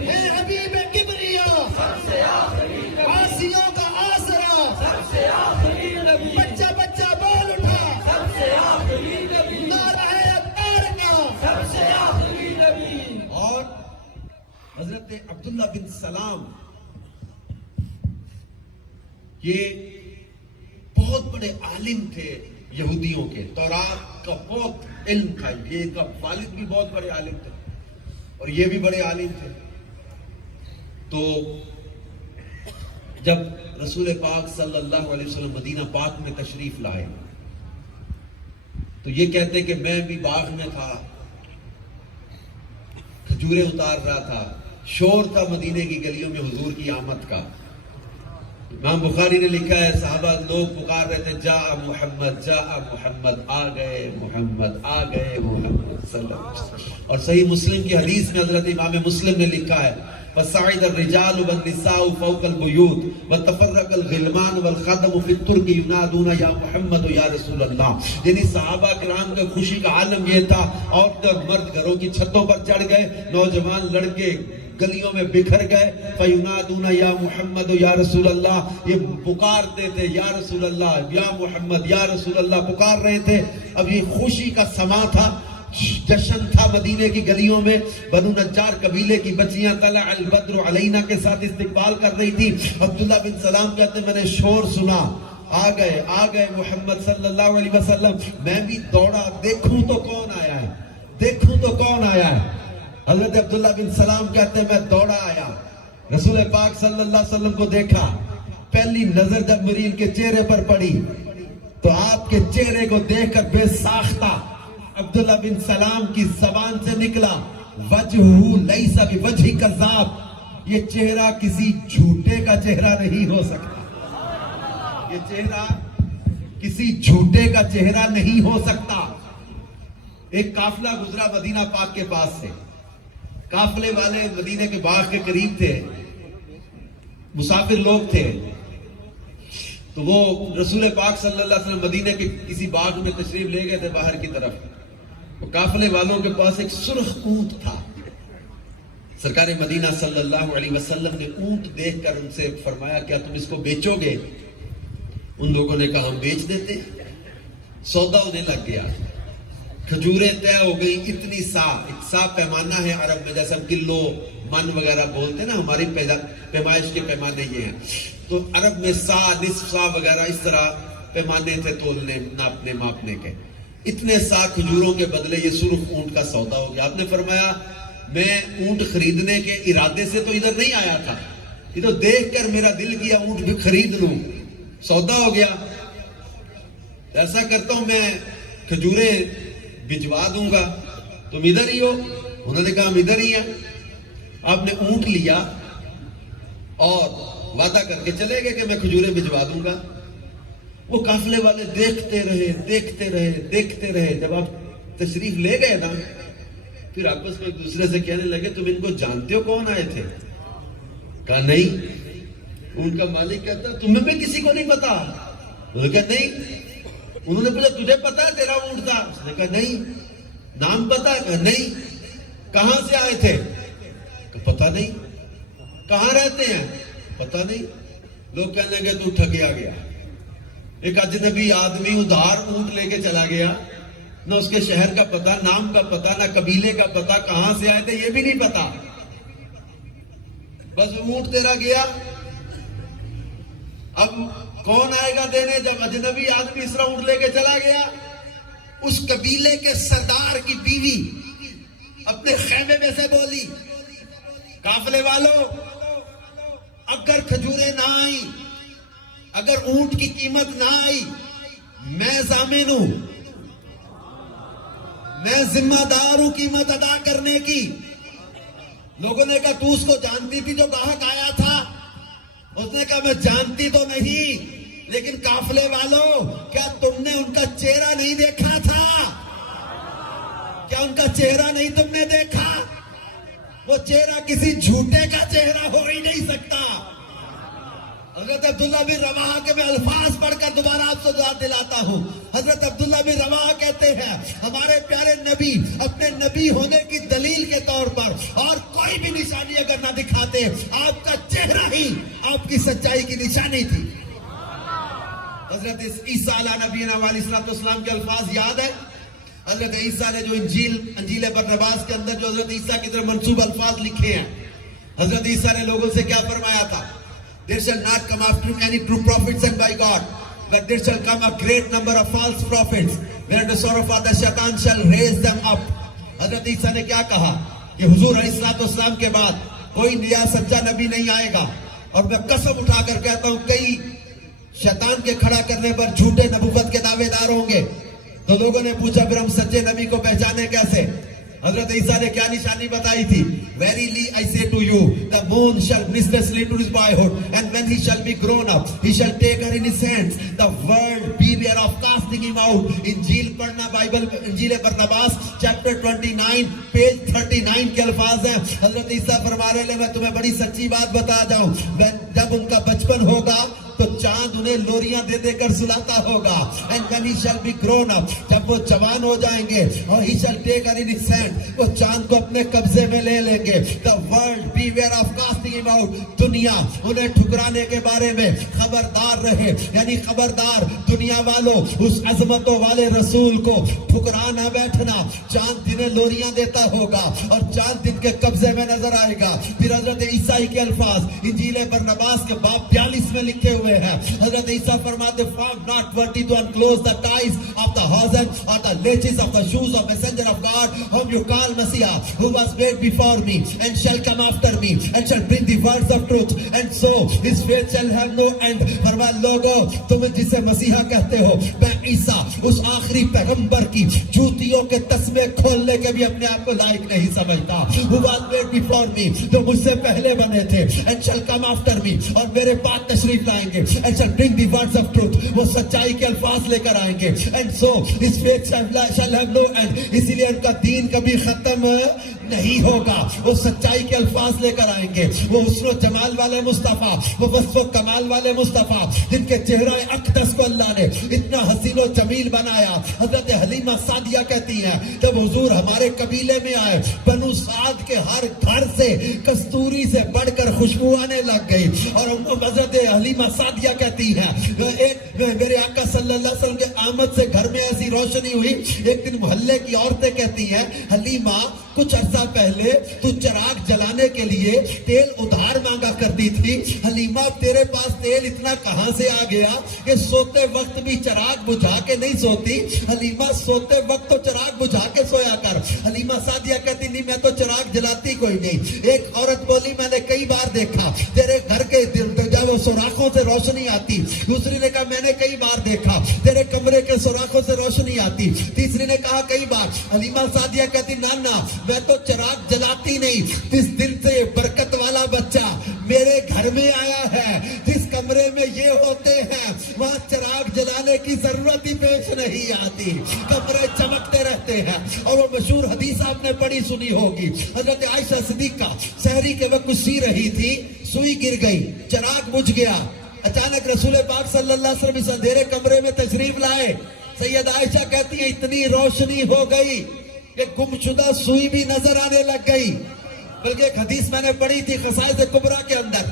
ہے حبیب کبریا، عاصیوں کا آسرا، بچہ بچہ بول اٹھا، نعرہ ابطار کا. اور حضرت عبداللہ بن سلام یہ بہت بڑے عالم تھے یہودیوں کے، تورات کا بہت علم تھا، یہ کا والد بھی بہت بڑے عالم تھے اور یہ بھی بڑے عالم تھے. تو جب رسول پاک صلی اللہ علیہ وسلم مدینہ پاک میں تشریف لائے تو یہ کہتے کہ میں بھی باغ میں تھا، کھجوریں اتار رہا تھا، شور تھا مدینے کی گلیوں میں حضور کی آمد کا. امام بخاری نے لکھا ہے صحابہ لوگ پکار رہے تھے جا محمد آ گئے محمد آ گئے محمد صلی اللہ علیہ وسلم. اور صحیح مسلم کی حدیث میں حضرت امام مسلم نے لکھا ہے فَصَعِدَ الرِّجَالُ وَالنِّسَاءُ فَوْقَ الْبُيُوتِ وَتَفَرَّقَ الْغِلْمَانُ وَالْخَدَمُ فِي التُّرْكِ يُنَادُونَ يَا مُحَمَّدُ يَا رَسُولَ اللَّهِ. یعنی صحابہ کرام کا خوشی کا عالم یہ تھا، عورتیں اور مرد گھروں کی چھتوں پر چڑھ گئے، نوجوان لڑکے گلیوں میں بکھر گئے. فَيُنَادُونَ يَا مُحَمَّدُ يَا رَسُولَ اللَّهِ، یہ پکارتے تھے یا رسول اللہ یا محمد یا رسول اللہ پکار رہے تھے. اب یہ خوشی کا سما تھا، جشن تھا مدینے کی گلیوں میں. بنو نجار قبیلے کی بچیاں طلع البدر علینا کے ساتھ استقبال کر رہی تھی. عبداللہ بن سلام کہتے میں نے شور سنا، آ گئے محمد صلی اللہ علیہ وسلم. میں بھی دوڑا دیکھوں تو کون آیا ہے، دیکھوں تو کون آیا ہے. حضرت عبداللہ بن سلام کہتے ہیں میں دوڑا آیا، رسول پاک صلی اللہ علیہ وسلم کو دیکھا. پہلی نظر جب مرید کے چہرے پر پڑی تو آپ کے چہرے کو دیکھ کر بے ساختہ عبداللہ بن سلام کی زبان سے نکلا وجہو لیس بوجہ کذاب، یہ چہرہ کسی جھوٹے کا چہرہ نہیں ہو سکتا، یہ چہرہ کسی جھوٹے کا چہرہ نہیں ہو سکتا. ایک قافلہ گزرا مدینہ پاک کے پاس سے، قافلے والے مدینے کے باغ کے قریب تھے، مسافر لوگ تھے. تو وہ رسول پاک صلی اللہ علیہ وسلم مدینے کے کسی باغ میں تشریف لے گئے تھے باہر کی طرف. وہ قافلے والوں کے پاس ایک سرخ اونٹ تھا. سرکار مدینہ صلی اللہ علیہ وسلم نے اونٹ دیکھ کر ان سے فرمایا کیا تم اس کو بیچو گے؟ ان لوگوں نے کہا ہم بیچ دیتے. سودا ہونے لگ گیا، کھجوریں طے ہو گئی. اتنی سا، ایک سا پیمانہ ہے عرب میں، جیسے ہم کلو من وغیرہ بولتے ہیں نا، ہماری پیمائش کے پیمانے یہ ہیں. تو عرب میں سا، نصف سا وغیرہ اس طرح پیمانے تھے تولنے، ناپنے ماپنے کے. اتنے سا کھجوروں کے بدلے یہ سرخ اونٹ کا سودا ہو گیا. آپ نے فرمایا میں اونٹ خریدنے کے ارادے سے تو ادھر نہیں آیا تھا، یہ تو دیکھ کر میرا دل کیا اونٹ بھی خرید لوں، سودا ہو گیا. ایسا کرتا ہوں میں کھجوریں بھجوا دوں گا، تم ادھر ہی ہو؟ انہوں نے کہا ہم ادھر ہی ہیں. آپ نے اونٹ لیا اور وعدہ کر کے چلے گئے کہ میں کھجوریں بھجوا دوں گا. وہ قافلے والے دیکھتے رہے. جب آپ تشریف لے گئے نا، پھر آپس میں ایک دوسرے سے کہنے لگے تم ان کو جانتے ہو کون آئے تھے؟ کہا نہیں. ان کا مالک کہتا تمہیں بھی کسی کو نہیں پتا؟ انہوں نے کہا نہیں. انہوں نے پوچھا تجھے پتا ہے تیرا اونٹ تھا؟ اس نے کہا نہیں. نام پتا ہے؟ کہا نہیں. کہاں سے آئے تھے؟ کہا پتا نہیں. کہاں رہتے ہیں؟ پتا نہیں. لوگ کہنے لگے تو ٹھگیا گیا. ایک اجنبی آدمی ادھار اونٹ لے کے چلا گیا، نہ اس کے شہر کا پتا، نام کا پتا، نہ قبیلے کا پتا، کہاں سے آئے تھے یہ بھی نہیں پتا. بس اونٹ تیرا گیا. اب کون آئے گا دینے جب اجنبی آدمی اس طرح اونٹ لے کے چلا گیا؟ اس قبیلے کے سردار کی بیوی اپنے خیمے میں سے بولی قافلے والوں اگر کھجوریں نہ آئی، اگر اونٹ کی قیمت نہ آئی، میں ضامن ہوں، میں ذمہ دار ہوں قیمت ادا کرنے کی. لوگوں نے کہا تو اس کو جانتی تھی جو گاہک آیا تھا؟ اس نے کہا میں جانتی تو نہیں، لیکن قافلے والوں کیا تم نے ان کا چہرہ نہیں دیکھا تھا؟ کیا ان کا چہرہ نہیں تم نے دیکھا؟ وہ چہرہ کسی جھوٹے کا چہرہ ہو ہی نہیں سکتا. حضرت عبداللہ بن رواحہ کے میں الفاظ پڑھ کر دوبارہ آپ سے یاد دلاتا ہوں. حضرت عبداللہ بن رواحہ کہتے ہیں ہمارے پیارے نبی اپنے نبی ہونے کی دلیل کے طور پر اور کوئی بھی نشانی اگر نہ دکھاتے, آپ کا چہرہ ہی آپ کی سچائی کی نشانی تھی. حضرت عیسیٰ علیہ نبینا علیہ السلام کے الفاظ یاد ہے؟ حضرت عیسیٰ نے جو انجیل برنباس کے اندر جو حضرت عیسیٰ کی طرف منسوب الفاظ لکھے ہیں, حضرت عیسیٰ نے لوگوں سے کیا فرمایا تھا؟ There shall not come after him any true prophet sent by God, but there shall come a great number of false prophets, wherein the son of the Shaitan shall raise them up. حضرت عیسیٰ نے کیا کہا کہ حضور علیہ السلام کے بعد کوئی نیا سچا نبی نہیں آئے گا, اور میں قسم اٹھا کر کہتا ہوں کئی شیطان کے کھڑا کرنے پر جھوٹے نبوت کے دعوے دار ہوں گے. تو لوگوں نے پوچھا پھر ہم سچے نبی کو پہچانے کیسے؟ حضرت عیسیٰ نے کیا نشانی بتائی تھی؟ Verily I say to you, the moon shall listlessly to his boyhood, and when he shall be grown up, he shall take her in his hands. The world beware of casting him out. انجیل پڑھنا, Bible انجیل Barnabas chapter 29 page 39 کے الفاظ ہیں. حضرت عیسیٰ فرما رہے ہیں میں تمہیں بڑی سچی بات بتا جاؤں, جب ان کا بچپن ہوگا تو چاند انہیں لوریاں دے دے کر سلاتا ہوگا. And when he shall be grown up, جب وہ جوان ہو جائیں گے, اور he shall take her in his hand, وہ چاند کو اپنے قبضے میں لے لیں گے. The world beware of casting him out. دنیا انہیں ٹھکرانے کے بارے میں خبردار رہے, یعنی خبردار دنیا والوں, اس عظمتوں والے رسول کو ٹھکرا نہ بیٹھنا. چاند دنیں لوریاں دیتا ہوگا اور چاند دن کے قبضے میں نظر آئے گا. پھر حضرت عیسیٰ کے الفاظ انجیل برنباس کے باب 42 میں لکھے ہوئے ہیں. حضرت عیسیٰ فرماتے found not worthy to unclose the ties of the hosen or the laces of the shoes of messenger of God whom you call Messiah, who was made before me and shall come after me and shall bring the words of truth, and so his faith shall have no end. فرمایا لوگو تم جسے مسیحا کہتے ہو, میں عیسیٰ اس آخری پیغمبر کی جوتیوں کے تسمے کھولنے کے بھی اپنے آپ کو لائق نہیں سمجھتا. who was made before me, جو مجھ سے پہلے بنے تھے, and shall come after me, اور میرے بعد تشریف لائیں گے, and shall bring the words of truth, وہ سچائی کے الفاظ لے کر آئیں گے. and so his faith shall have no end, اسی لیے ان کا دین کبھی ختم نہیں ہوگا. وہ سچائی کے الفاظ لے کر آئیں گے, وہ حسن و جمال والے مصطفیٰ, وہ وصف و کمال والے مصطفیٰ, جن کے چہرہ اقدس کو اللہ نے اتنا حسین و جمیل بنایا. حضرت حلیمہ سعدیہ کہتی ہیں جب حضور ہمارے قبیلے میں آئے, بنو سعد کے ہر گھر سے کستوری سے بڑھ کر خوشبو آنے لگ گئی. اور حضرت حلیمہ سعدیہ کہتی ہیں میرے آقا صلی اللہ علیہ وسلم کے آمد سے گھر میں ایسی روشنی ہوئی. ایک دن محلے کی عورتیں کہتی ہیں حلیمہ کچھ عرصہ پہلے تو چراغ جلانے کے لیے تیل ادھار مانگا کرتی تھی. حلیمہ تیرے پاس تیل اتنا کہاں سے آ گیا کہ سوتے وقت بھی چراغ بجھا کے نہیں سوتی؟ حلیمہ سوتے وقت تو چراغ بجھا کے سویا کر. حلیمہ سعدیہ کہتی نہیں میں تو چراغ جلاتی کوئی نہیں. ایک عورت بولی میں نے کئی بار دیکھا تیرے گھر کے جب سوراخوں سے روشنی آتی. دوسری نے کہا میں نے کئی بار دیکھا تیرے کمرے کے سوراخوں سے روشنی آتی. تیسری نے کہا کئی بار. حلیمہ سعدیہ کہتی نانا میں تو چراغ جلاتی نہیں. جس دل سے برکت والا بچہ میرے گھر میں آیا ہے, جس کمرے میں یہ ہوتے ہیں وہاں چراغ جلانے کی ضرورت ہی پیش نہیں آتی, کمرے چمکتے رہتے ہیں. اور وہ مشہور حدیث آپ نے پڑھی سنی ہوگی, حضرت عائشہ صدیقہ سحری کے وقت سی رہی تھی, سوئی گر گئی, چراغ بجھ گیا. اچانک رسول پاک صلی اللہ علیہ وسلم اس اندھیرے کمرے میں تشریف لائے. سید عائشہ کہتی ہیں اتنی روشنی ہو گئی کہ گمشدہ سوئی بھی نظر آنے لگ گئی. بلکہ ایک حدیث میں نے پڑھی تھی خصائص کبریٰ کے اندر,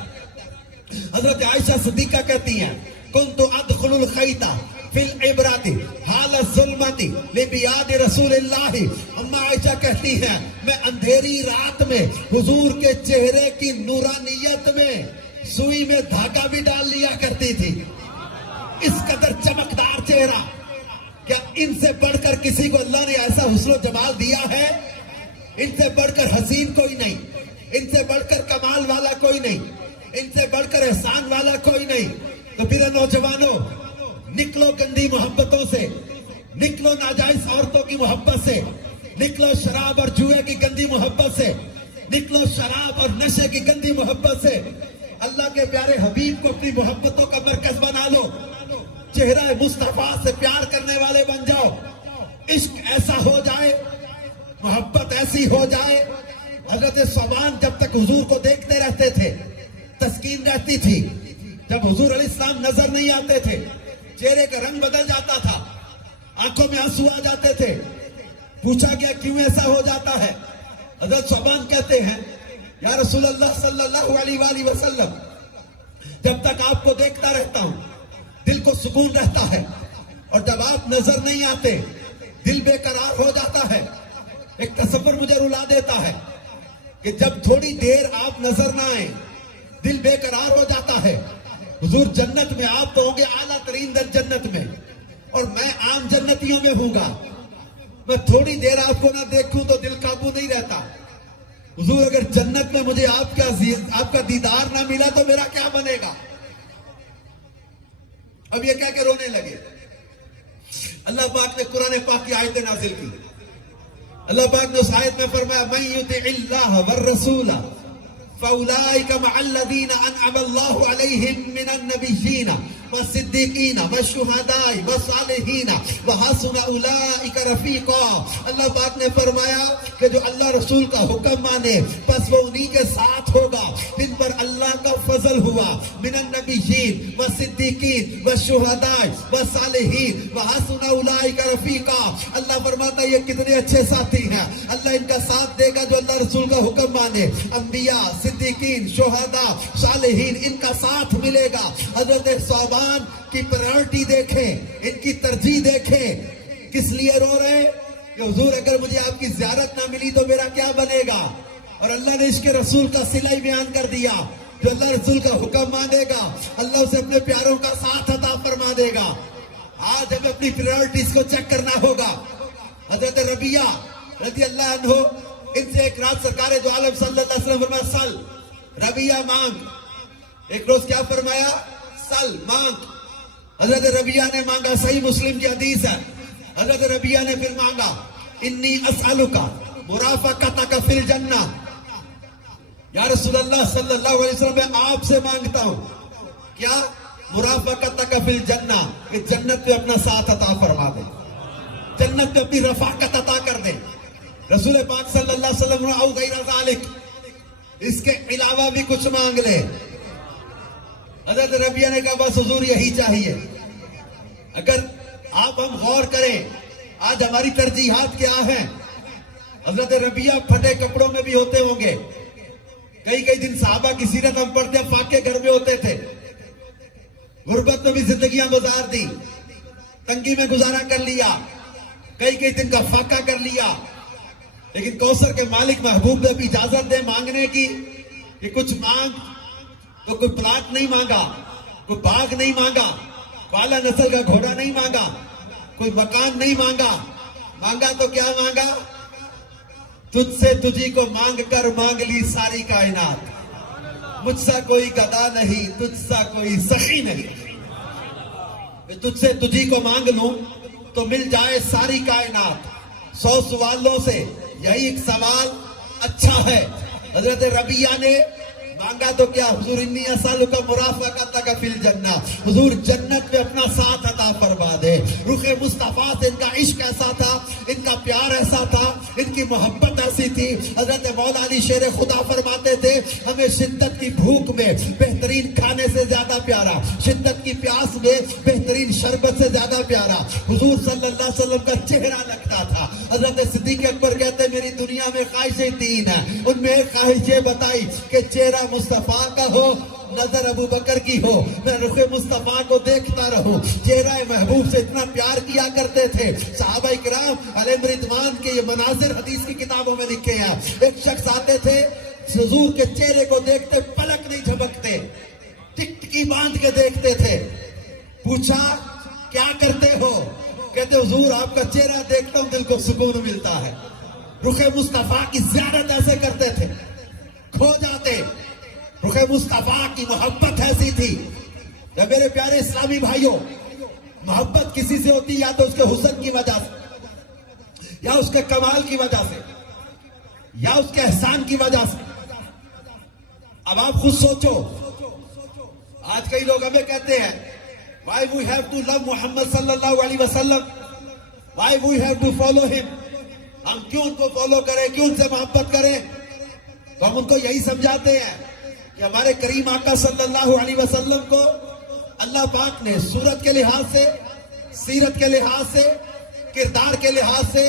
حضرت عائشہ صدیقہ کہتی ہیں کنت ادخل الخیط فی العبرات حال الظلمت لبیاد رسول اللہ. اما عائشہ کہتی ہیں میں اندھیری رات میں حضور کے چہرے کی نورانیت میں سوئی میں دھاگا بھی ڈال لیا کرتی تھی. اس قدر چمکدار چہرہ, کیا ان سے بڑھ کر کسی کو اللہ نے ایسا حسن و جمال دیا ہے؟ ان سے بڑھ کر حسین کوئی نہیں, ان سے بڑھ کر کمال والا کوئی نہیں, ان سے بڑھ کر احسان والا کوئی نہیں. تو پھر نوجوانوں نکلو گندی محبتوں سے, نکلو ناجائز عورتوں کی محبت سے, نکلو شراب اور جوئے کی گندی محبت سے, نکلو شراب اور نشے کی گندی محبت سے. اللہ کے پیارے حبیب کو اپنی محبتوں کا مرکز بنا لو, چہرہ مصطفیٰ سے پیار کرنے والے بن جاؤ. عشق ایسا ہو جائے, محبت ایسی ہو جائے. حضرت صوبان جب تک حضور کو دیکھتے رہتے تھے تسکین رہتی تھی, جب حضور علیہ السلام نظر نہیں آتے تھے، چہرے کا رنگ بدل جاتا تھا، آنکھوں میں آنسو آ جاتے تھے. پوچھا گیا کیوں ایسا ہو جاتا ہے؟ حضرت صوبان کہتے ہیں یا رسول اللہ صلی اللہ علیہ وآلہ وسلم، جب تک آپ کو دیکھتا رہتا ہوں دل کو سکون رہتا ہے، اور جب آپ نظر نہیں آتے دل بے قرار ہو جاتا ہے. ایک تصور مجھے رلا دیتا ہے کہ جب تھوڑی دیر آپ نظر نہ آئیں دل بے قرار ہو جاتا ہے. حضور جنت میں آپ تو ہوں گے اعلیٰ ترین در جنت میں، اور میں عام جنتیوں میں ہوں گا. میں تھوڑی دیر آپ کو نہ دیکھوں تو دل قابو نہیں رہتا. حضور اگر جنت میں مجھے آپ کا دیدار نہ ملا تو میرا کیا بنے گا؟ اب یہ کہہ کے رونے لگے. اللہ پاک نے قرآن پاک کی آیتیں نازل کی. اللہ پاک نے اس آیت میں فرمایا من یطع اللہ والرسول فاولئک مع الذین انعم اللہ علیہم من النبیین والصدیقین والشہداء والصالحین وحسن اولئک رفیقا. اللہ پاک نے فرمایا کہ جو اللہ رسول کا حکم مانے پس وہ انہی کے ساتھ ہوگا جن پر اللہ کا فضل ہوا. من النبیین والصدیقین والشہداء والصالحین وحسن اولئک رفیقا. اللہ فرماتا ہے یہ کتنے اچھے ساتھی ہیں. اللہ ان کا ساتھ دے گا جو اللہ رسول کا حکم مانے. انبیاء، صدیقین، شہداء، صالحین، ان کا ساتھ ملے گا. حضرت صوبان کی پرائرٹی دیکھیں، ان کی ترجیح دیکھیں. کس لیے رو رہے ہیں؟ کہ حضور اگر مجھے آپ کی زیارت نہ ملی تو میرا کیا بنے گا؟ اور اللہ نے عشق رسول کا صلہ بیان کر دیا. جو اللہ رسول کا حکم مانے گا اللہ اسے اپنے پیاروں کا ساتھ عطا فرما دے گا. آج ہمیں اپنی پرائرٹیز کو چیک کرنا ہوگا. حضرت ربیہ رضی اللہ عنہ، ان سے ایک رات سرکار دو عالم صلی اللہ علیہ وسلم فرمایا سل، ربیہ مانگ. ایک روز کیا فرمایا؟ سل، مانگ. حضرت ربیہ نے مانگا، صحیح مسلم کی حدیث ہے. حضرت ربیہ نے پھر مانگا انی اسألک مرافقتک فی الجنہ. یا رسول اللہ صلی اللہ علیہ وسلم میں آپ سے مانگتا ہوں کیا؟ مرافقتک فی الجنہ، کہ جنت میں اپنا ساتھ عطا فرما دے، جنت میں اپنی رفاقت عطا کر دے. رسول پاک صلی اللہ علیہ وسلم او غیر ذالک، اس کے علاوہ بھی کچھ مانگ لے. حضرت ربیہ نے کہا بس حضور یہی چاہیے. اگر آپ ہم غور کریں آج ہماری ترجیحات کیا ہیں. حضرت ربیہ پھٹے کپڑوں میں بھی ہوتے ہوں گے. کئی دن صحابہ کی سیرت ہم پڑھتے ہیں فاقے گھر میں ہوتے تھے، غربت میں بھی زندگیاں گزار دی، تنگی میں گزارا کر لیا، کئی دن کا فاقہ کر لیا. لیکن کوثر کے مالک محبوب نے بھی اجازت دے مانگنے کی کہ کچھ مانگ. تو کوئی پلاٹ نہیں مانگا، کوئی باغ نہیں مانگا، والا نسل کا گھوڑا نہیں مانگا، کوئی مکان نہیں مانگا. مانگا تو کیا مانگا؟ تجھ سے تجھی کو مانگ کر مانگ لی ساری کائنات. مجھ سا کوئی گدا نہیں، تجھ سا کوئی سخی نہیں. تجھ سے تجھی کو مانگ لوں تو مل جائے ساری کائنات. 100 سوالوں سے یہی ایک سوال اچھا ہے. حضرت ربیہ نے مانگا تو کیا؟ حضور انی اسألک مرافقتک فی الجنہ، حضور جنت میں اپنا ساتھ عطا فرما دے. رخ مصطفیٰ سے ان کا عشق ایسا تھا، ان کا پیار ایسا تھا، ان کی محبت ایسی تھی. حضرت مولا علی شیر خدا فرماتے تھے ہمیں شدت کی بھوک میں بہترین کھانے سے زیادہ پیارا، شدت کی پیاس میں بہترین شربت سے زیادہ پیارا حضور صلی اللہ علیہ وسلم کا چہرہ لگتا تھا. حضرت صدیق اکبر کہتے ہیں میری دنیا میں خواہشیں 3 ہیں، ان میں ایک خواہش یہ بتائی کہ چہرہ مصطفیٰ کا ہو، نظر ابو بکر کی ہو، میں رخ مصطفیٰ کو دیکھتا رہوں. چہرہ محبوب سے اتنا پیار کیا کرتے تھے. صحابہ اکرام علیہم رضوان کے یہ مناظر حدیث کی کتابوں میں لکھے ہیں. ایک شخص آتے تھے حضور کے چہرے کو دیکھتے پلک نہیں جھپکتے، ٹکٹکی باندھ کے دیکھتے تھے. پوچھا کیا کرتے ہو؟ کہتے حضور آپ کا چہرہ دیکھتا ہوں دل کو سکون ملتا ہے. رخ مصطفیٰ کی زیارت ایسے کرتے تھے، کھو جاتے. رخ مصطفیٰ کی محبت ایسی تھی. جب میرے پیارے اسلامی بھائیوں محبت کسی سے ہوتی یا تو اس کے حسن کی وجہ سے، یا اس کے کمال کی وجہ سے، یا اس کے احسان کی وجہ سے. اب آپ خود سوچو، آج کئی لوگ ہمیں کہتے ہیں why we have to love محمد صلی اللہ علیہ وسلم, why we have to follow him. ہم کیوں ان کو فالو کریں, کیوں ان سے محبت کریں؟ تو ہم ان کو یہی سمجھاتے ہیں کہ ہمارے کریم آقا صلی اللہ علیہ وسلم کو اللہ پاک نے صورت کے لحاظ سے، سیرت کے لحاظ سے، کردار کے لحاظ سے،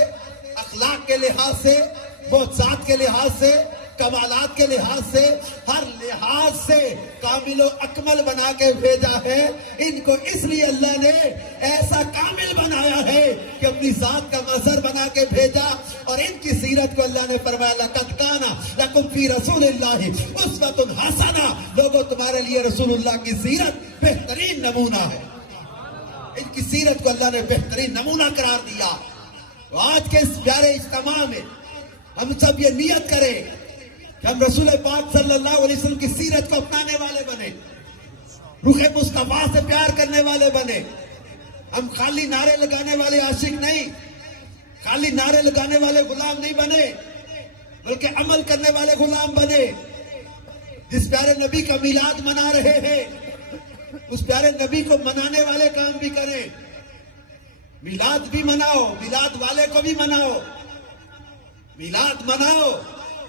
اخلاق کے لحاظ سے، معجزات کے لحاظ سے، کمالات کے لحاظ سے، ہر لحاظ سے کامل و اکمل بنا کے بھیجا ہے. ان کو اس لیے اللہ نے ایسا کامل بنایا ہے کہ اپنی ذات کا مظہر بنا کے بھیجا. اور ان کی سیرت کو اللہ نے فرمایا لقد کان لکم فی رسول اللہ اسوۃ حسنہ. لوگوں تمہارے لیے رسول اللہ کی سیرت بہترین نمونہ ہے. ان کی سیرت کو اللہ نے بہترین نمونہ قرار دیا. آج کے اس پیارے اجتماع میں ہم سب یہ نیت کریں کہ ہم رسول پاک صلی اللہ علیہ وسلم کی سیرت کو اپنانے والے بنے، رخ مصطفیٰ سے پیار کرنے والے بنے. ہم خالی نعرے لگانے والے عاشق نہیں، خالی نعرے لگانے والے غلام نہیں بنے، بلکہ عمل کرنے والے غلام بنے. جس پیارے نبی کا میلاد منا رہے ہیں اس پیارے نبی کو منانے والے کام بھی کریں. میلاد بھی مناؤ، میلاد والے کو بھی مناؤ. میلاد مناؤ،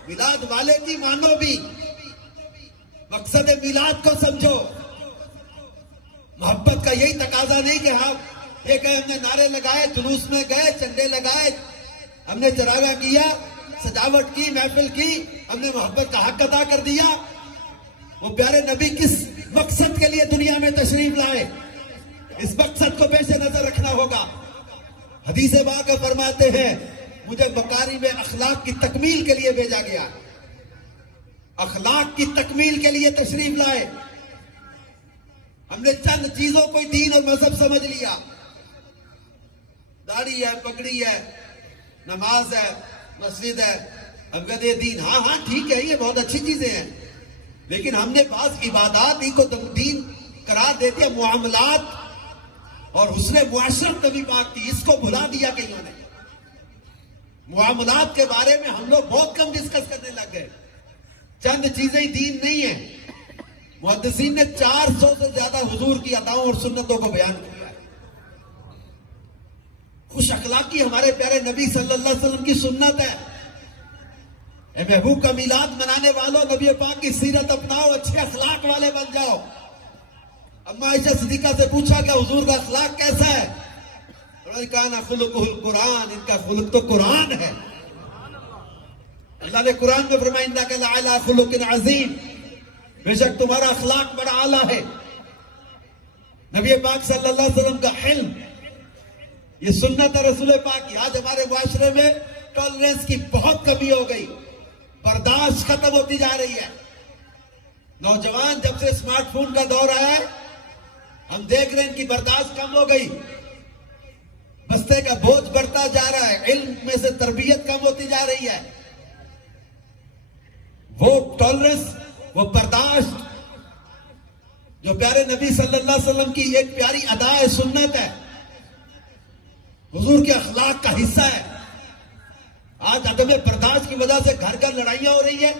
میلاد والے کی مانو بھی. مقصد میلاد کو سمجھو. محبت کا یہی تقاضا نہیں کہ ہم یہ کہ ہم نے نعرے لگائے، جلوس میں گئے، چنڈے لگائے، ہم نے چراغاں کیا، سجاوٹ کی، محفل کی، ہم نے محبت کا حق ادا کر دیا. وہ پیارے نبی کس مقصد کے لیے دنیا میں تشریف لائے، اس مقصد کو پیش نظر رکھنا ہوگا. حدیث پاک فرماتے ہیں مجھے مکارم اخلاق کی تکمیل کے لیے بھیجا گیا. اخلاق کی تکمیل کے لیے تشریف لائے. ہم نے چند چیزوں کو دین اور مذہب سمجھ لیا. داڑھی ہے، پگڑی ہے، نماز ہے، مسجد ہے. ہم کہتے ہیں دین، ہاں ہاں ٹھیک ہے، یہ بہت اچھی چیزیں ہیں، لیکن ہم نے بعض عبادات ہی کو دین قرار دے دیا. معاملات اور حسن معاشرت نبی پاک کی، اس کو بھلا دیا کئیوں نے. معاملات کے بارے میں ہم لوگ بہت کم ڈسکس کرنے لگ گئے. چند چیزیں دین نہیں ہیں. محدثین نے 400 سے زیادہ حضور کی اداؤں اور سنتوں کو بیان کیا ہے. خوش اخلاقی ہمارے پیارے نبی صلی اللہ علیہ وسلم کی سنت ہے. اے محبوب کا میلاد منانے والوں، نبی پاک کی سیرت اپناؤ، اچھے اخلاق والے بن جاؤ. اما عائشہ صدیقہ سے پوچھا کہ حضور کا اخلاق کیسا ہے؟ کانا خلقہ القرآن، ان کا خلق تو قرآن ہے. اللہ نے قرآن میں فرمایا انک لعلی خلق عظیم، بے شک تمہارا اخلاق بڑا اعلیٰ ہے. نبی پاک صلی اللہ علیہ وسلم کا حلم، یہ سنت ہے رسول پاک کی. آج ہمارے معاشرے میں ٹالرنس کی بہت کمی ہو گئی، برداشت ختم ہوتی جا رہی ہے. نوجوان جب سے اسمارٹ فون کا دور آیا ہے، ہم دیکھ رہے ہیں ان کی برداشت کم ہو گئی. بستے کا بوجھ بڑھتا جا رہا ہے، علم میں سے تربیت کم ہوتی جا رہی ہے. وہ ٹالرنس، وہ برداشت جو پیارے نبی صلی اللہ علیہ وسلم کی ایک پیاری ادا سنت ہے، حضور کے اخلاق کا حصہ ہے. آج عدم برداشت کی وجہ سے گھر گھر لڑائیاں ہو رہی ہے.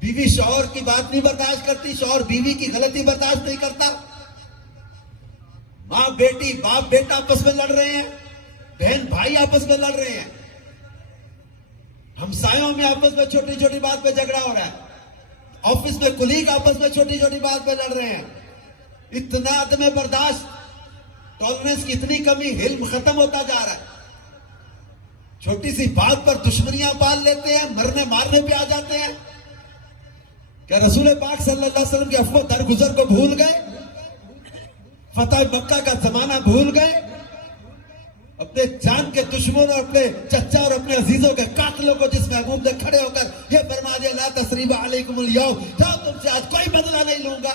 بیوی شوہر کی بات نہیں برداشت کرتی، شوہر بیوی کی غلطی برداشت نہیں کرتا. ماں بیٹی، باپ بیٹا آپس میں لڑ رہے ہیں، بہن بھائی آپس میں لڑ رہے ہیں، ہمسایوں میں آپس میں چھوٹی چھوٹی بات پہ جھگڑا ہو رہا ہے، آفس میں کلیگ آپس میں چھوٹی چھوٹی بات پہ لڑ رہے ہیں. اتنا عدم برداشت، ٹالرنس کی اتنی کمی، علم ختم ہوتا جا رہا ہے. چھوٹی سی بات پر دشمنیاں پال لیتے ہیں، مرنے مارنے پہ آ جاتے ہیں. کیا رسول پاک صلی اللہ علیہ وسلم کے عفو درگزر کو بھول گئے؟ فتح مکہ کا زمانہ بھول گئے؟ اپنے جان کے دشمنوں، اپنے چچا اور اپنے عزیزوں کے قاتلوں کو جس محبوب نے کھڑے ہو کر یہ فرما دیا لا تثریب علیکم اليوم، جاؤ تم سے آج کوئی بدلہ نہیں لوں گا.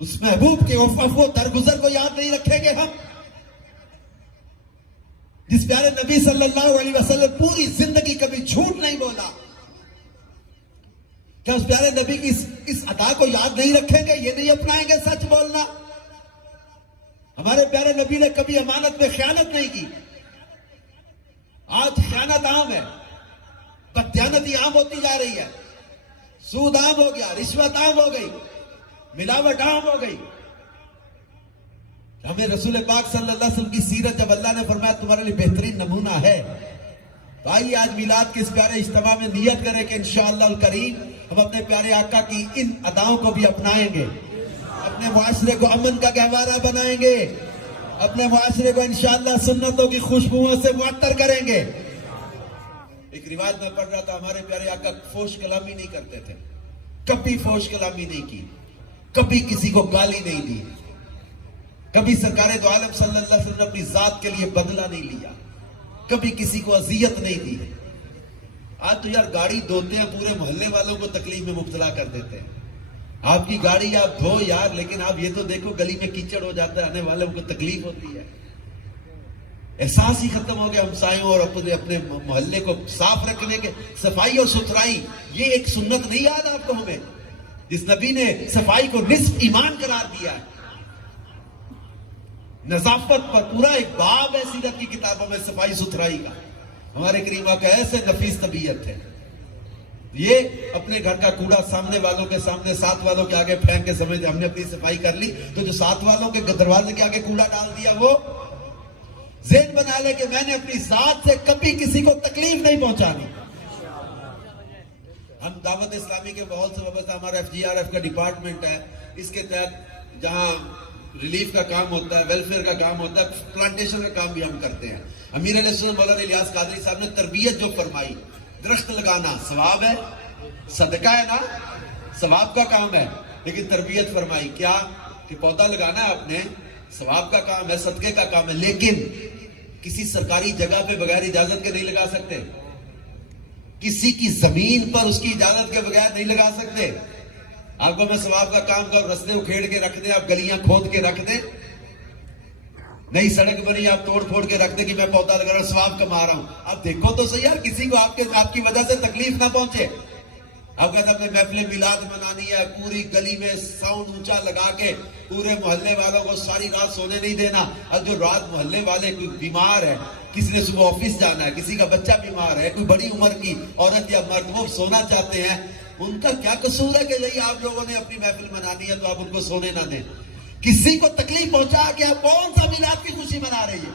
اس محبوب کے عفو درگزر کو یاد نہیں رکھیں گے ہم؟ جس پیارے نبی صلی اللہ علیہ وسلم پوری زندگی کبھی جھوٹ نہیں بولا، کیا اس پیارے نبی کی اس ادا کو یاد نہیں رکھیں گے؟ یہ نہیں اپنائیں گے سچ بولنا؟ ہمارے پیارے نبی نے کبھی امانت میں خیانت نہیں کی. آج خیانت عام ہے، بددیانتی عام ہوتی جا رہی ہے، سود عام ہو گیا، رشوت عام ہو گئی، ملاوٹ عام ہو گئی. ہمیں رسول پاک صلی اللہ علیہ وسلم کی سیرت جب اللہ نے فرمایا تمہارے لیے بہترین نمونہ ہے، تو آئیے آج میلاد کے اس پیارے اجتماع میں نیت کریں کہ انشاءاللہ الکریم ہم اپنے پیارے آقا کی ان اداؤں کو بھی اپنائیں گے، اپنے معاشرے کو امن کا گہوارہ بنائیں گے، اپنے معاشرے کو انشاءاللہ سنتوں کی خوشبوؤں سے معطر کریں گے۔ ایک روایت میں پڑھ رہا تھا، ہمارے پیارے آقا فحش کلامی نہیں کرتے تھے، کبھی فحش کلامی نہیں کی، کبھی کسی کو گالی نہیں دی، کبھی سرکار دو عالم صلی اللہ علیہ وسلم نے اپنی ذات کے لیے بدلہ نہیں لیا، کبھی کسی کو اذیت نہیں دی۔ آج تو یار گاڑی دھوتے ہیں، پورے محلے والوں کو تکلیف میں مبتلا کر دیتے ہیں۔ آپ کی گاڑی آپ دھو یار، لیکن آپ یہ تو دیکھو گلی میں کیچڑ ہو جاتا ہے، آنے والوں کو تکلیف ہوتی ہے۔ احساس ہی ختم ہو گیا ہمسایوں اور اپنے محلے کو صاف رکھنے کے۔ صفائی اور ستھرائی یہ ایک سنت نہیں یاد آپ کو ہمیں، جس نبی نے صفائی کو نصف ایمان قرار دیا ہے۔ نظافت پر پورا ایک باب ہے سیرت کی کتابوں میں صفائی ستھرائی کا۔ ہمارے کریم آقا ایسے نفیس طبیعت ہے، یہ اپنے گھر کا کوڑا سامنے والوں کے سامنے، ساتھ والوں کے آگے پھینک کے سمجھتے ہم نے اپنی صفائی کر لی، تو جو ساتھ والوں کے دروازے کے آگے کوڑا ڈال دیا وہ ذہن بنا لے کہ میں نے اپنی ذات سے کبھی کسی کو تکلیف نہیں پہنچانی۔ ہم دعوت اسلامی کے ماحول سے وابستہ ہمارا FGRF کا ڈپارٹمنٹ ہے، اس کے تحت جہاں ریلیف کا کام ہوتا ہے، ویلفیئر کا کام ہوتا ہے، پلانٹیشن کا کام بھی ہم کرتے ہیں۔ امیر علیہ السلام مولانا الیاس قادری صاحب نے تربیت جو فرمائی، درخت لگانا ثواب ہے، صدقہ ہے نا، ثواب کا کام ہے، لیکن تربیت فرمائی کیا کہ پودا لگانا ہے آپ نے، ثواب کا کام ہے، صدقے کا کام ہے، لیکن کسی سرکاری جگہ پہ بغیر اجازت کے نہیں لگا سکتے، کسی کی زمین پر اس کی اجازت کے بغیر نہیں لگا سکتے۔ آپ کو میں ثواب کا کام کا رستے اکھیڑ کے رکھ دیں، آپ گلیاں کھود کے رکھ دیں، نئی سڑک بنی آپ توڑ پھوڑ کے رکھ دیں کہ میں پودا لگا رہا ہوں، ثواب کما رہا ہوں۔ آپ دیکھو تو صحیح یار، کسی کو آپ کی وجہ سے تکلیف نہ پہنچے۔ آپ کہتے ہیں اپنے محفل میلاد منانی ہے، پوری گلی میں ساؤنڈ اونچا لگا کے پورے محلے والوں کو ساری رات سونے نہیں دینا۔ اب جو رات محلے والے کوئی بیمار ہے، کسی نے صبح آفس جانا ہے، کسی کا بچہ بیمار ہے، کوئی بڑی عمر کی عورت یا مرد وہ سونا چاہتے ہیں، ان کا کیا قصور ہے کہ نہیں آپ لوگوں نے اپنی محفل منانی ہے تو آپ ان کو سونے نہ دیں؟ کسی کو تکلیف پہنچا کے آپ کون سا میلاد کی خوشی منا رہی ہے؟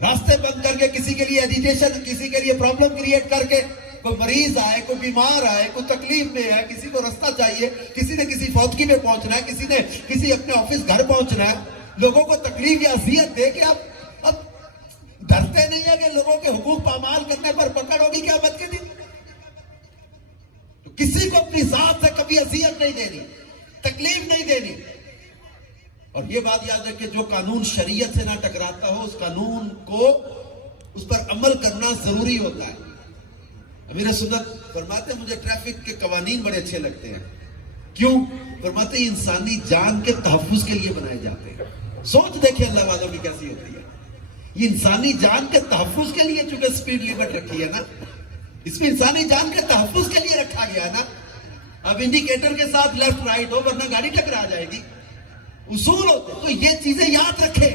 راستے بند کر کے کسی کے لیے ایجیٹیشن، کسی کے لیے پرابلم کریٹ کر کے، کوئی مریض آئے، کوئی بیمار آئے، کوئی تکلیف میں ہے، کسی کو رستہ چاہیے، کسی نے کسی فوتگی میں پہنچنا ہے، کسی نے کسی اپنے آفس گھر پہنچنا ہے، لوگوں کو تکلیف یا اذیت دے کے آپ اب ڈرتے نہیں ہے کہ لوگوں کے حقوق پامال کرنے پر پکڑ ہوگی قیامت کے دن؟ تو کسی کو اپنی ذات سے کبھی اذیت نہیں دینی، تکلیف نہیں دینی۔ اور یہ بات یاد رکھیں، جو قانون شریعت سے نہ ٹکراتا ہو اس قانون کو، اس پر عمل کرنا ضروری ہوتا ہے۔ امیر سنت فرماتے ہیں مجھے ٹریفک کے قوانین بڑے اچھے لگتے ہیں، کیوں؟ فرماتے ہیں انسانی جان کے تحفظ کے لیے بنائے جاتے ہیں۔ سوچ دیکھیں اللہ والوں کی کیسی ہوتی ہے، یہ انسانی جان کے تحفظ کے لیے، چونکہ سپیڈ لیمٹ رکھی ہے نا، اس میں انسانی جان کے تحفظ کے لیے رکھا گیا ہے نا۔ اب انڈیکیٹر کے ساتھ لیفٹ رائٹ ہو ورنہ گاڑی ٹکرا جائے گی، اصول ہوتے ہیں۔ تو یہ چیزیں یاد رکھیں۔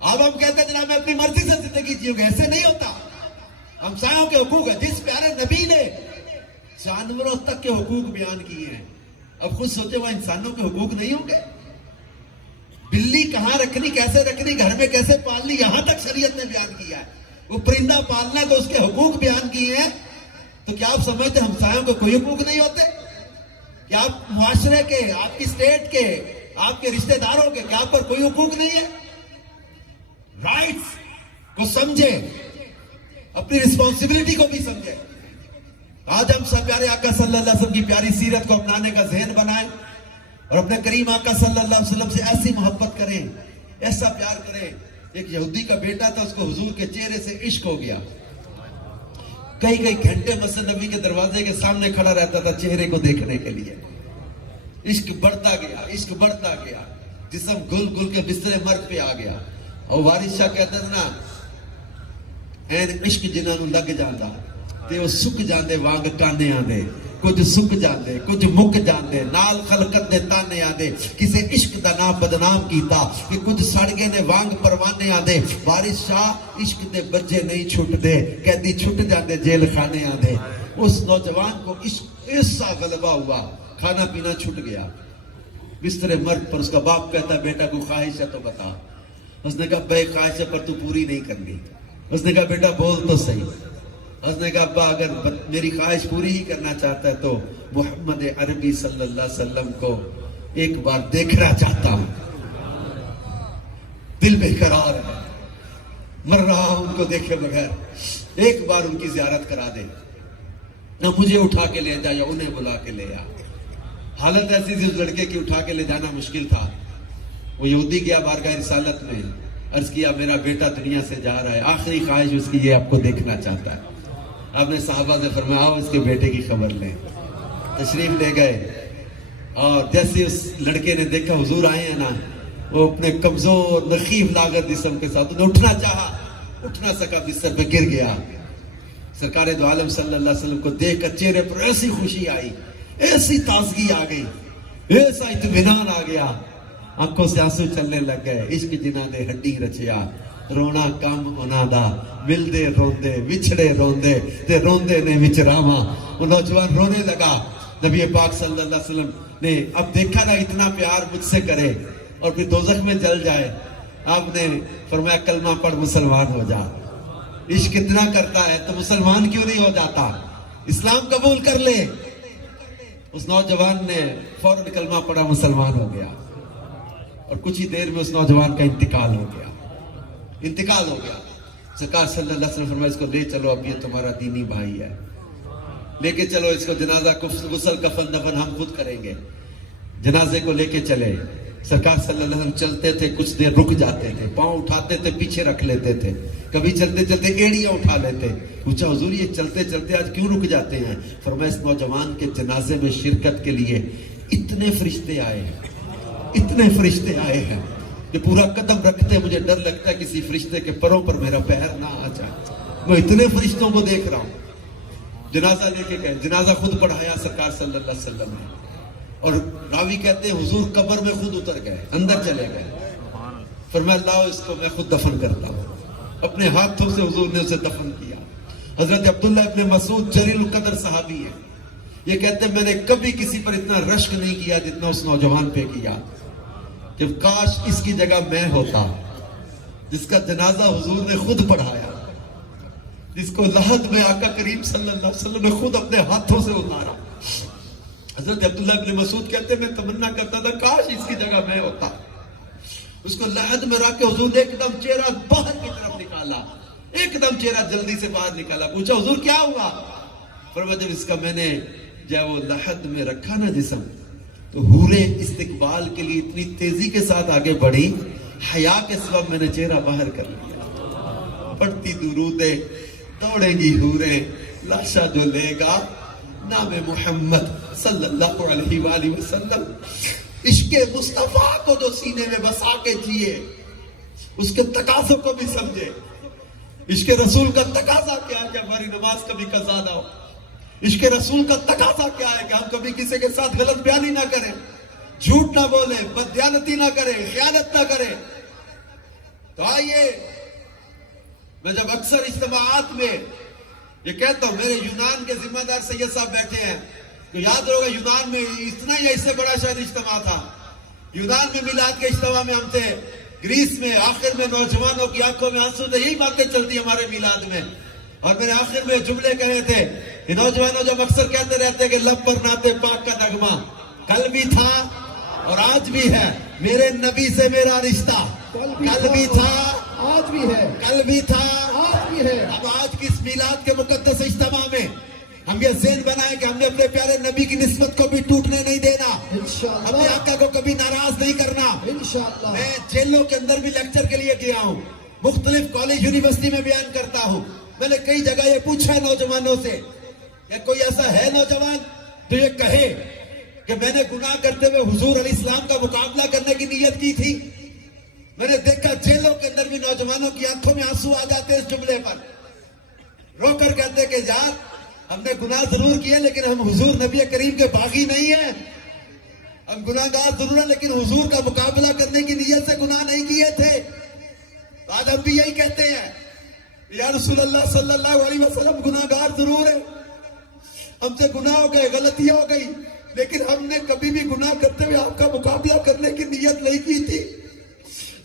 اب ہم کہتے ہیں جناب میں اپنی مرضی سے زندگی جیوں گا، ایسے نہیں ہوتا۔ ہمسایوں کے حقوق ہے، جس پیارے نبی نے جانوروں تک کے حقوق بیان کیے ہیں، اب خود سوچے وہ انسانوں کے حقوق نہیں ہوں گے؟ بلی کہاں رکھنی، کیسے رکھنی، گھر میں کیسے پالنی، یہاں تک شریعت نے بیان کیا ہے۔ وہ پرندہ پالنا ہے تو اس کے حقوق بیان کیے ہیں، تو کیا آپ سمجھتے ہیں ہمسایوں کو کوئی حقوق نہیں ہوتے؟ کیا آپ معاشرے کے، آپ کی اسٹیٹ کے، آپ کے رشتہ داروں کے، کیا آپ پر کوئی حقوق نہیں ہے؟ رائٹس کو سمجھے، اپنی رسپانسبلٹی کو بھی سمجھے۔ آج ہم سب پیارے آقا صلی اللہ علیہ وسلم کی پیاری سیرت کو اپنانے کا ذہن بنائیں اور اپنے کریم آقا صلی اللہ علیہ وسلم سے ایسی محبت کریں، ایسا پیار کریں۔ ایک یہودی کا بیٹا تھا، اس کو حضور کے چہرے سے عشق ہو گیا، کئی کئی گھنٹے مسجد نبی کے دروازے کے سامنے کھڑا رہتا تھا چہرے کو دیکھنے کے لیے۔ عشق بڑھتا گیا، عشق بڑھتا گیا، جسم گل گل کے بستر مرگ پہ آ گیا۔ اور وارث شاہ کہتا تھا نا، این عشق جنہاں نوں لگ جاندا تے وہ سک جاندے وانگ کانے آندے، کچھ سک جاندے کچھ مک جاندے، نال خلقت دے تانے آندے، کسے عشق دا نام بدنام کیتا کہ کچھ سڑ گئے نے وانگ پروانے آندے۔ وارث شاہ عشق دے بجے نہیں چھٹ دے، قیدی چھٹ جاندے جیل خانے آندے۔ اس نوجوان کو عشق ایسا غلبہ ہوا، کھانا پینا چھٹ گیا، بستر مرگ پر اس کا باپ کہتا بیٹا کوئی خواہش ہے تو بتا۔ اس نے کہا بے خواہش ہے پر تو پوری نہیں کرنی۔ اس نے کہا بیٹا بول تو صحیح. اس نے کہا ابا اگر میری خواہش پوری ہی کرنا چاہتا ہے تو محمد عربی صلی اللہ علیہ وسلم کو ایک بار دیکھنا چاہتا ہوں. دل بے قرار ہے, مر رہا ہوں ان کو دیکھے بغیر. ایک بار ان کی زیارت کرا دے, نہ مجھے اٹھا کے لے جا یا انہیں بلا کے لے آ. حالت ایسی تھی اس لڑکے کی اٹھا کے لے جانا مشکل تھا. وہ یہودی گیا بارگاہ رسالت میں, عرض کیا میرا بیٹا دنیا سے جا رہا ہے, آخری خواہش اس کی یہ آپ کو دیکھنا چاہتا ہے. آپ نے صحابہ سے فرمایا آؤ اس کے بیٹے کی خبر لیں. تشریف لے گئے اور جیسے اس لڑکے نے دیکھا حضور آئے ہیں نا, وہ اپنے کمزور نخیف لاغر جسم کے ساتھ انہیں اٹھنا چاہا, اٹھ نہ سکا, بستر پہ گر گیا. سرکار دو عالم صلی اللہ علیہ وسلم کو دیکھ کر چہرے پر ایسی خوشی آئی, ایسی تازگی آ گئی, ایسا اطمینان آ گیا, آنکھوں سے آنسو چلنے لگ گئے. عشق جنہاں دے ہڈی رچیا, رونا کم ہونا دا, ملدے روندے وچھڑے روندے تے روندے نے وچ راواں. وہ نوجوان رونے لگا. نبی پاک صلی اللہ علیہ وسلم نے اب دیکھا نا اتنا پیار مجھ سے کرے اور پھر دوزخ میں جل جائے, آپ نے فرمایا کلمہ پڑھ مسلمان ہو جا. عشق اتنا کرتا ہے تو مسلمان کیوں نہیں ہو جاتا, اسلام قبول کر لے. اس نوجوان نے فوراً کلمہ پڑھا, مسلمان ہو گیا اور کچھ ہی دیر میں اس نوجوان کا انتقال ہو گیا. سرکار صلی اللہ علیہ وسلم فرمایا اس کو لے چلو, اب یہ تمہارا دینی بھائی ہے, لے کے چلو اس کو, جنازہ غسل کفن دفن ہم خود کریں گے. جنازے کو لے کے چلے. سرکار صلی اللہ علیہ وسلم چلتے تھے, کچھ دیر رک جاتے تھے, پاؤں اٹھاتے تھے پیچھے رکھ لیتے تھے, کبھی چلتے چلتے ایڑیاں اٹھا لیتے. پوچھا حضور یہ چلتے چلتے آج کیوں رک جاتے ہیں؟ فرمایا اس نوجوان کے جنازے میں شرکت کے لیے اتنے فرشتے آئے ہیں کہ پورا قدم رکھتے مجھے ڈر لگتا ہے کسی فرشتے کے پروں پر میرا پیر نہ آ جائے. میں اتنے فرشتوں کو دیکھ رہا ہوں. جنازہ لے کے گئے, جنازہ خود پڑھایا سرکار صلی اللہ علیہ وسلم نے, اور راوی کہتے ہیں حضور قبر میں خود اتر گئے, اندر چلے گئے. فرمایا لاؤ اس کو میں خود دفن کرتا ہوں. اپنے ہاتھوں سے حضور نے اسے دفن کیا. حضرت عبداللہ ابن مسعود جلیل القدر صحابی ہے, یہ کہتے ہیں میں نے کبھی کسی پر اتنا رشک نہیں کیا جتنا اس نوجوان پہ کیا, کہ کاش اس کی جگہ میں ہوتا جس کا جنازہ حضور نے خود پڑھایا, جس کو لحد میں آقا کریم صلی اللہ علیہ وسلم نے خود اپنے ہاتھوں سے اتارا. حضرت عبداللہ ابن مسعود کہتے ہیں میں تمنا کرتا تھا کاش اس کی جگہ میں ہوتا. اس کو لحد میں رکھ کے حضور نے ایک دم چہرہ باہر کی طرف نکالا, ایک دم چہرہ جلدی سے باہر نکالا. پوچھا حضور کیا ہوا؟ فرمایا جب اس کا میں نے جب وہ لحد میں رکھا نا جسم, تو حوریں استقبال کے لیے اتنی تیزی کے ساتھ آگے بڑھی, حیا کے سبب میں نے چہرہ باہر کر لیا. پڑھتی درودیں دوڑیں گی حوریں, لاشا جو لے گا نام محمد صلی اللہ علیہ وآلہ وسلم. عشق مصطفیٰ کو جو سینے میں بسا کے جیے, اس کے تقاضوں کو بھی سمجھے. عشق رسول کا تقاضا کیا ہے کہ ہماری نماز کبھی قضا نہ ہو. عشق رسول کا تقاضا کیا ہے کہ ہم کبھی کسی کے ساتھ غلط بیانی نہ کریں, جھوٹ نہ بولیں, بددیانتی نہ کریں, خیانت نہ کریں. تو آئیے, میں جب اکثر اجتماعات میں یہ کہتا ہوں, میرے یونان کے ذمہ دار سید صاحب بیٹھے ہیں, تو یاد رہوگا یونان میں اتنا یا اس سے بڑا شاید اجتماع تھا. یونان میں میلاد کے اجتماع میں ہم تھے, گریس میں آخر میں نوجوانوں کی آنکھوں میں آنسو تھے, یہی باتیں چلتی ہمارے میلاد میں. اور میں نے آخر میں جملے کہے تھے, یہ نوجوانوں جب اکثر کہتے رہتے کہ لب پر نعت پاک کا نغمہ کل بھی تھا اور آج بھی ہے, میرے نبی سے میرا رشتہ کل بھی تھا آج بھی ہے, کل بھی تھا آج بھی ہے. اب آج کی اس میلاد کے مقدس اجتماع میں ہم یہ ذہن بنائیں کہ ہم نے اپنے پیارے نبی کی نسبت کو بھی ٹوٹنے نہیں دینا, اپنے آقا کو کبھی ناراض نہیں کرنا. انشاءاللہ. میں جیلوں کے اندر بھی لیکچر کے لیے گیا ہوں, مختلف کالج یونیورسٹی میں بیان کرتا ہوں. میں نے کئی جگہ یہ پوچھا ہے نوجوانوں سے, یا کوئی ایسا ہے نوجوان تو یہ کہے کہ میں نے گناہ کرتے ہوئے حضور علیہ السلام کا مقابلہ کرنے کی نیت کی تھی. میں نے دیکھا جیلوں کے اندر بھی نوجوانوں کی آنکھوں میں آنسو آ جاتے اس جملے پر, رو کر کہتے کہ یار ہم نے گناہ ضرور کیے لیکن ہم حضور نبی کریم کے باغی نہیں ہیں. ہم گناہ گار ضرور ہیں لیکن حضور کا مقابلہ کرنے کی نیت سے گناہ نہیں کیے تھے. آج ہم بھی یہی کہتے ہیں, یا رسول اللہ صلی اللہ علیہ وسلم گناہ گار ضرور ہے, ہم سے گناہ ہو گئے, غلطیاں ہو گئی, لیکن ہم نے کبھی بھی گناہ کرتے ہوئے آپ کا مقابلہ کرنے کی نیت نہیں کی تھی.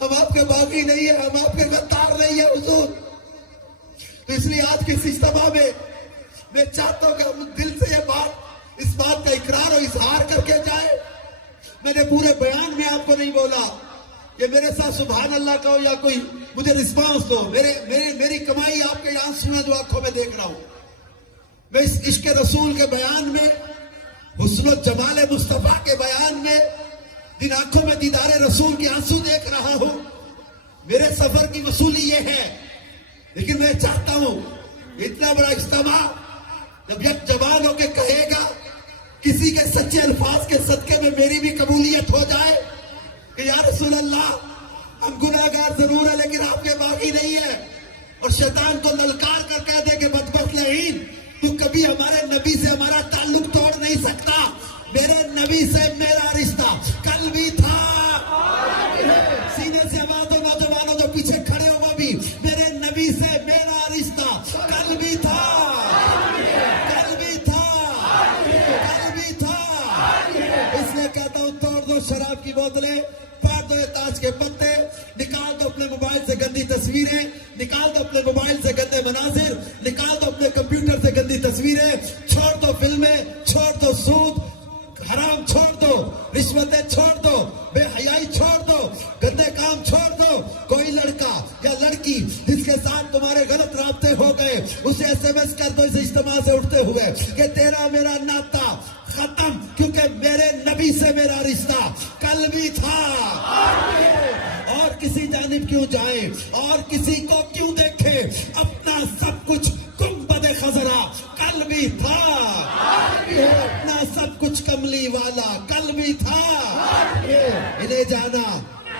ہم آپ کے باغی نہیں ہیں, ہم آپ کے غدار نہیں ہیں حضور. تو اس لیے آج کے اس اجتماع میں میں چاہتا ہوں کہ ہم دل سے اس بات کا اقرار اور اظہار کر کے جائے. میں نے پورے بیان میں آپ کو نہیں بولا کہ میرے ساتھ سبحان اللہ کہو یا کوئی مجھے رسپانس دو. میری کمائی آپ کے آنسو ہیں جو آنکھوں میں دیکھ رہا ہوں. میں اس عشق رسول کے بیان میں، حسن و جمال مصطفیٰ کے بیان میں، جن آنکھوں میں دیدار رسول کے آنسو دیکھ رہا ہوں، میرے سفر کی وصولی یہ ہے. لیکن میں چاہتا ہوں اتنا بڑا اجتماع جب یک جوان ہو کے کہے گا، کسی کے سچے الفاظ کے صدقے میں میری بھی قبولیت ہو جائے کہ یا رسول اللہ ہم گناہگار ضرور ہیں لیکن آپ کے باقی نہیں ہے، اور شیطان کو للکار کر کہہ دے کہ بدبخت لعین تو کبھی ہمارے نبی سے ہمارا تعلق توڑ نہیں سکتا. میرے نبی سے میرا رشتہ کل بھی تھا. سینے سے آواز دو نوجوانوں جو پیچھے کھڑے ہو وہ بھی، میرے نبی سے میرا رشتہ کل بھی تھا، کل بھی تھا، کل بھی تھا. اس لیے کہتا ہوں توڑ دو شراب کی بوتلیں، پھاڑ دو یہ تاج کے پتے، نکال دو اپنے موبائل سے گندی تصویریں، نکال دو اپنے موبائل سے گندے مناظر، نکال دو اپنے کمپیوٹر سے گندی تصویریں، چھوڑ دو فلمیں، چھوڑ دو سود، حرام چھوڑ دو، رشوتیں چھوڑ دو، بے حیائی چھوڑ دو، گندے کام چھوڑ دو. کوئی لڑکا یا لڑکی جس کے ساتھ تمہارے غلط رابطے ہو گئے اسے SMS کر دو اس اجتماع سے اٹھتے ہوئے کہ تیرا میرا ناطہ ختم، کیونکہ میرے نبی سے میرا رشتہ کل بھی تھا. اور کسی جانب کیوں جائیں اور کسی کو کیوں دیکھیں، اپنا سب کچھ گنبد خضرا کل بھی تھا، اپنا سب کچھ کملی والا کل بھی تھا. انہیں جانا،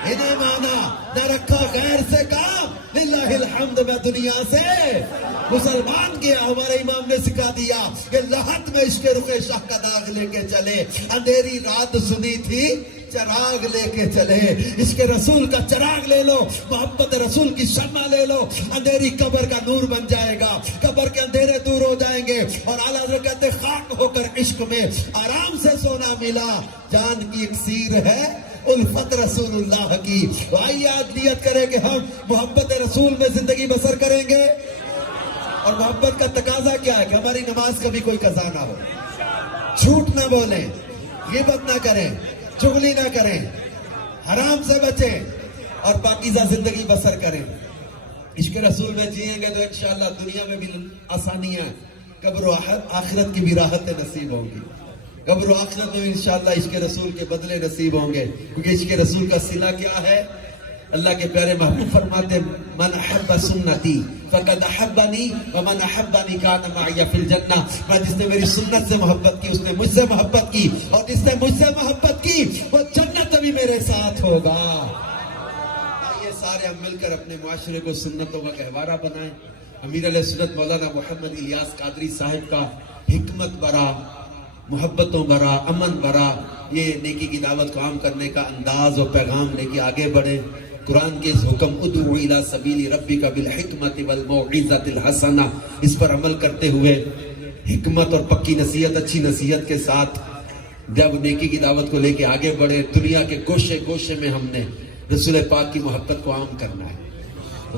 انہیں مانا، نہ رکھا غیر سے کام. للہ الحمد. میں دنیا سے مسلمان گیا، ہمارے امام نے سکھا دیا کہ لحد میں عشق رخ شاہ کا داغ لے کے چلے. اندھیری رات سنی تھی چراغ لے کے چلے. عشق رسول کا چراغ لے لو، محبت رسول کی شمع لے لو، اندھیری قبر کا نور بن جائے گا، قبر کے اندھیرے دور ہو جائیں گے. اور اعلیٰ حضرت کہتے خاک ہو کر عشق میں آرام سے سونا ملا. جان کی اکسیر ہے الفت رسول اللہ کی. آئیے آج نیت کریں کہ ہم محبت رسول میں زندگی بسر کریں گے. اور محبت کا تقاضا کیا ہے کہ ہماری نماز کبھی کوئی قضا نہ ہو، جھوٹ نہ بولیں، غیبت نہ کریں، چغلی نہ کریں، حرام سے بچیں اور پاکیزہ زندگی بسر کریں. عشق رسول میں جئیں گے تو انشاءاللہ دنیا میں بھی آسانیاں، قبر و آخرت کی بھی راحتیں نصیب ہوں گی. قبر و آخرت میں انشاءاللہ عشق رسول کے بدلے نصیب ہوں گے. کیونکہ عشق رسول کا صلہ کیا ہے؟ اللہ کے پیارے محبوب فرماتے ہیں من احب سنتی فقد احبنی ومن احبنی کان معی فی الجنہ. میں جس نے میری سنت سے محبت کی اس نے مجھ سے محبت کی، اور جس نے مجھ سے محبت کی وہ جنت میں بھی میرے ساتھ ہوگا. آئیے سارے ہم مل کر اپنے معاشرے کو سنتوں کا گہوارہ بنائیں. امیر علیہ سنت مولانا محمد الیاس قادری صاحب کا حکمت برا، محبتوں برا، امن برا یہ نیکی کی دعوت کو عام کرنے کا انداز اور پیغام لے کے آگے بڑھے. قرآن کے اس حکم ادعو الی سبیل ربک بالحکمت والموعظۃ الحسنہ، اس پر عمل کرتے ہوئے حکمت اور پکی نصیحت، اچھی نصیحت کے ساتھ جب نیکی کی دعوت کو لے کے آگے بڑھے، دنیا کے گوشے گوشے میں ہم نے رسول پاک کی محبت کو عام کرنا ہے.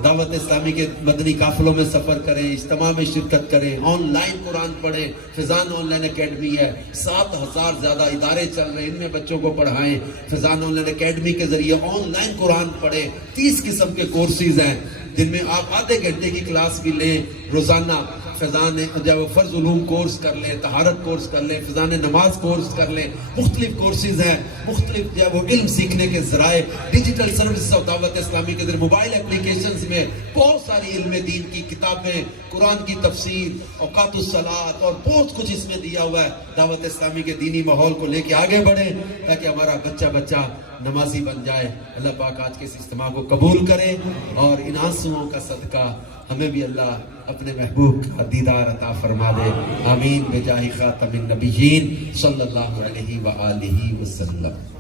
دعوت اسلامی کے مدنی قافلوں میں سفر کریں، اجتماع میں شرکت کریں، آن لائن قرآن پڑھیں. فیضان آن لائن اکیڈمی ہے، 7,000 زیادہ ادارے چل رہے ہیں، ان میں بچوں کو پڑھائیں. فیضان آن لائن اکیڈمی کے ذریعے آن لائن قرآن پڑھیں. 30 قسم کے کورسز ہیں جن میں آپ آدھے گھنٹے کی کلاس بھی لیں روزانہ. فیضان جب فرض علوم کورس کر لیں، طہارت کورس کر لیں، فیضان نماز کورس کر لیں. مختلف کورسز ہیں، مختلف جو وہ علم سیکھنے کے ذرائع، ڈیجیٹل سروسز اور دعوت اسلامی کے ذریعے موبائل اپلیکیشنز میں بہت ساری علم دین کی کتابیں، قرآن کی تفسیر، اوقات الصلاۃ اور بہت کچھ اس میں دیا ہوا ہے. دعوت اسلامی کے دینی ماحول کو لے کے آگے بڑھیں تاکہ ہمارا بچہ نمازی بن جائے. اللہ پاک آج کے اس اجتماع کو قبول کرے اور ان آنسوؤں کا صدقہ ہمیں بھی اللہ اپنے محبوب کا دیدار عطا فرما دے. آمین بجاہ خاتم النبیین صلی اللہ علیہ وآلہ وسلم.